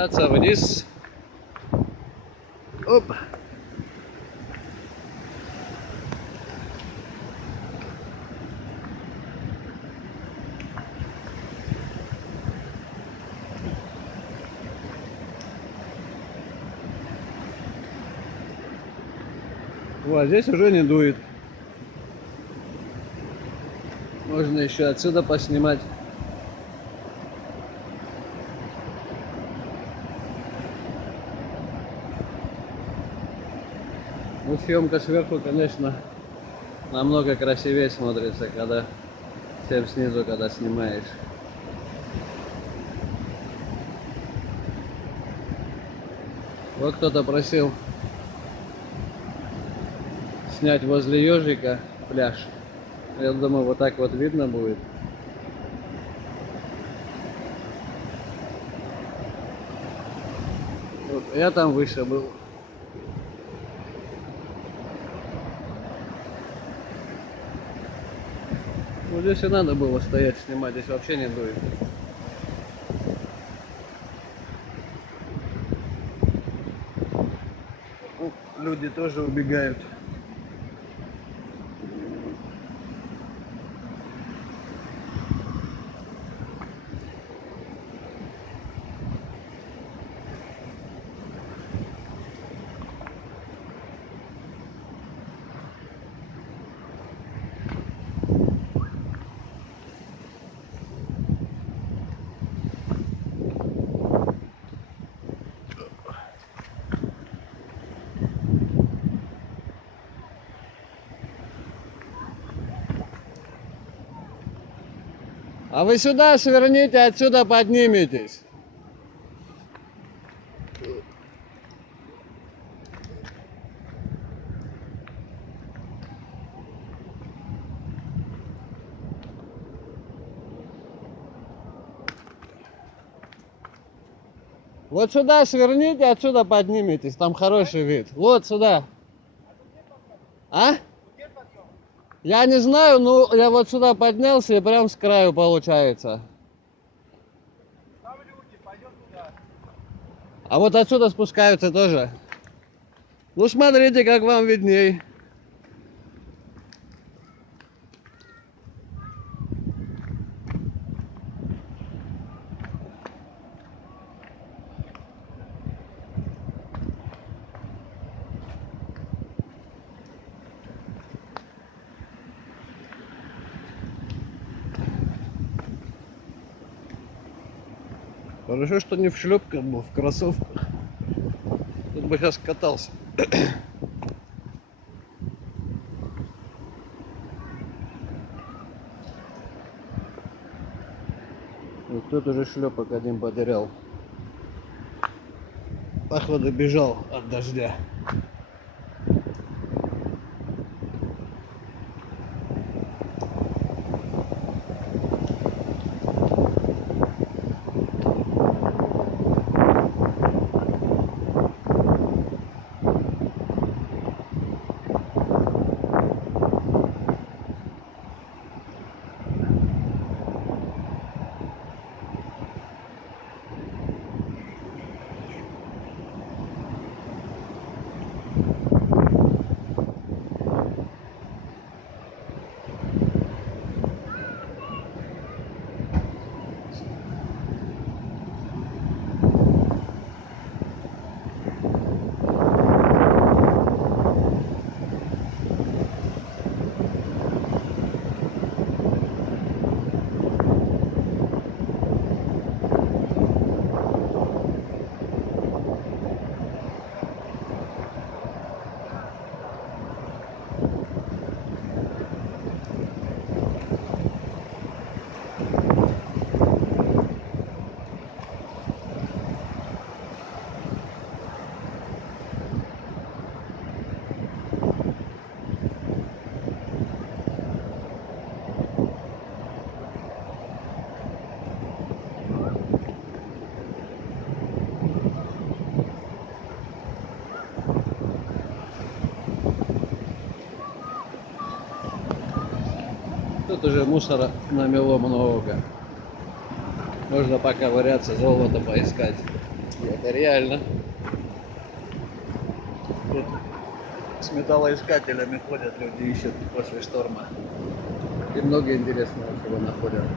спускаться вниз. Оп. Вот здесь уже не дует. Можно еще отсюда поснимать. Ну, съемка сверху, конечно, намного красивее смотрится, когда всем снизу, когда снимаешь. Вот кто-то просил снять возле Ёжика пляж. Я думаю, вот так вот видно будет. Вот, я там выше был. Ну, здесь и надо было стоять, снимать, здесь вообще не дует. Ну, люди тоже убегают. А вы сюда сверните, отсюда подниметесь. Вот сюда сверните, отсюда подниметесь. Там хороший вид. Вот сюда. А? Я не знаю, но я вот сюда поднялся и прям с краю получается. Там люди, пойдем туда. А вот отсюда спускаются тоже. Ну смотрите, как вам видней. Хорошо, что не в шлепках был, в кроссовках. Тут бы сейчас катался. Вот тут уже шлепок один потерял. Походу бежал от дождя. Тут уже мусора намело много. Можно поковыряться, золото поискать. Это реально. Тут с металлоискателями ходят люди, ищут после шторма. И много интересного всего находят.